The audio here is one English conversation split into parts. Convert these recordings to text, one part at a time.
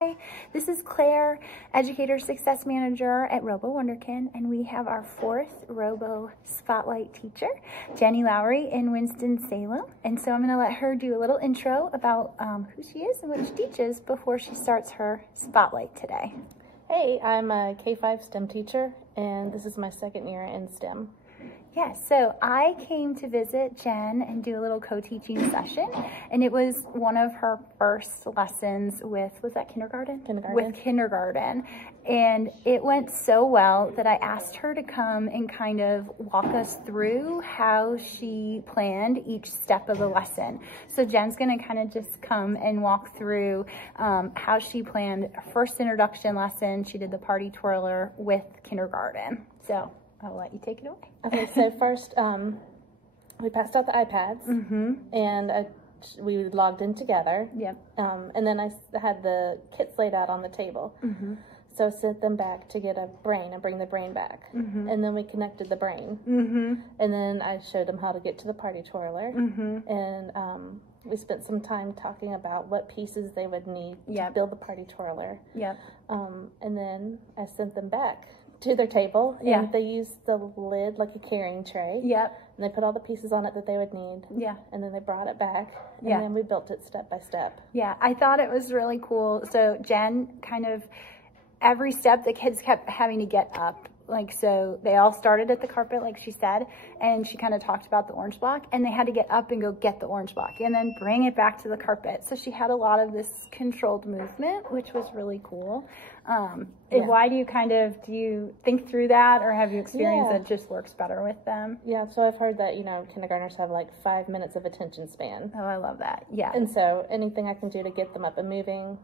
Hi, this is Claire, Educator Success Manager at Robo Wunderkind, and we have our fourth Robo Spotlight teacher, Jen Lowry in Winston-Salem. And so I'm going to let her do a little intro about who she is and what she teaches before she starts her Spotlight today. Hey, I'm a K-5 STEM teacher, and this is my second year in STEM. Yes, so I came to visit Jen and do a little co-teaching session, and it was one of her first lessons with, was that kindergarten? With kindergarten, and it went so well that I asked her to come and kind of walk us through how she planned each step of the lesson. So Jen's going to kind of just come and walk through how she planned first introduction lesson. She did the party twirler with kindergarten. So I'll let you take it away. Okay, so first we passed out the iPads, and we logged in together. Yep. And then I had the kits laid out on the table. So I sent them back to get a brain and bring the brain back. And then we connected the brain. And then I showed them how to get to the party twirler. And we spent some time talking about what pieces they would need to build the party twirler. And then I sent them back to their table, and they used the lid like a carrying tray. And they put all the pieces on it that they would need. And then they brought it back, and then we built it step by step. I thought it was really cool. So Jen kind of, every step the kids kept having to get up. Like, so they all started at the carpet, like she said, and she kind of talked about the orange block, and they had to get up and go get the orange block and then bring it back to the carpet. So she had a lot of this controlled movement, which was really cool. Why do you think through that, or have you experienced that just works better with them? So I've heard that, kindergartners have like 5 minutes of attention span. Oh, I love that. And so anything I can do to get them up and moving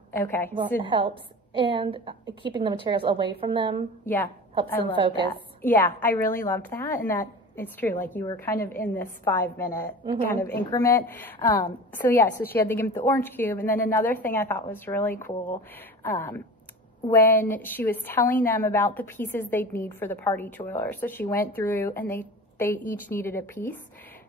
helps. And keeping the materials away from them helps them focus. I really loved that, and that it's true. Like, you were kind of in this 5-minute kind of increment. So she had to give the orange cube, and then another thing I thought was really cool, when she was telling them about the pieces they'd need for the party twirler. So she went through, and they each needed a piece.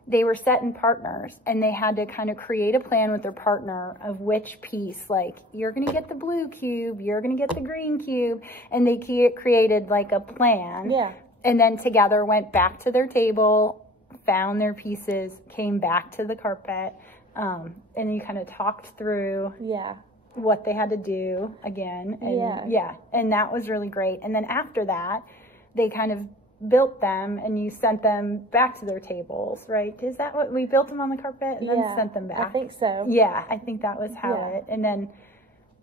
They were set in partners, and they had to kind of create a plan with their partner of which piece, like, you're going to get the blue cube, you're going to get the green cube, and they created like a plan. And then together went back to their table, found their pieces, came back to the carpet, and you kind of talked through what they had to do again. And and that was really great. And then after that, they kind of built them, and you sent them back to their tables, right? Is that what we built them on the carpet and then sent them back? I think so. I think that was how and then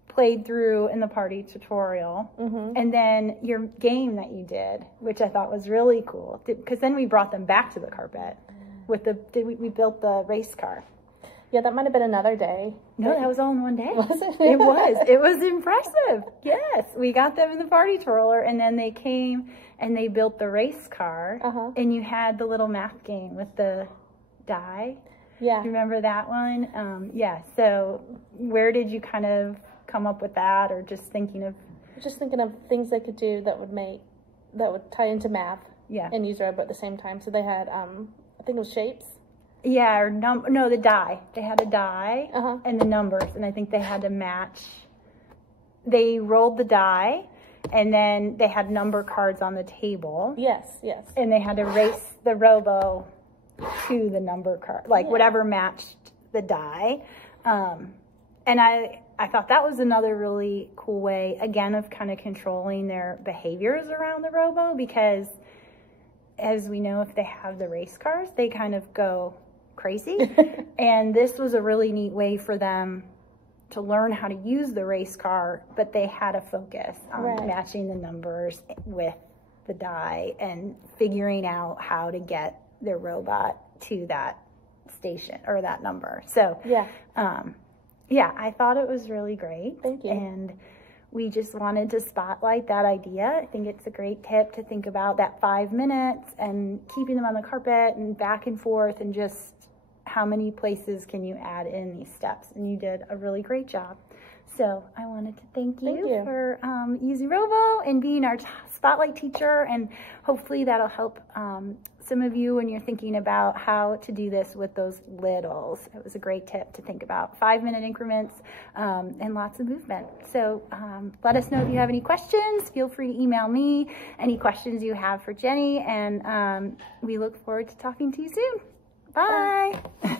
played through in the party tutorial. And then your game that you did, which I thought was really cool, because then we brought them back to the carpet with we built the race car. That might have been another day. No, that was all in one day. Was it? It was. It was impressive. Yes. We got them in the party twirler, and then they came and they built the race car. And you had the little math game with the die. You remember that one? So where did you kind of come up with that, or just thinking of? Just thinking of things they could do that would tie into math. And use Robo at the same time. So they had, I think it was shapes. Or no, the die. They had a die and the numbers, and I think they had to match. They rolled the die, and then they had number cards on the table. And they had to race the Robo to the number card, like whatever matched the die. And I thought that was another really cool way, again, of kind of controlling their behaviors around the Robo, because as we know, if they have the race cars, they kind of go crazy. And this was a really neat way for them to learn how to use the race car, but they had a focus on matching the numbers with the die and figuring out how to get their robot to that station or that number. So I thought it was really great. Thank you. And we just wanted to spotlight that idea. I think it's a great tip to think about that 5 minutes and keeping them on the carpet and back and forth, and just how many places can you add in these steps. And you did a really great job. So I wanted to thank you for using Robo and being our spotlight teacher, and hopefully that'll help some of you when you're thinking about how to do this with those littles. It was a great tip to think about 5-minute increments and lots of movement. So let us know if you have any questions. Feel free to email me any questions you have for Jenny, and we look forward to talking to you soon. Bye.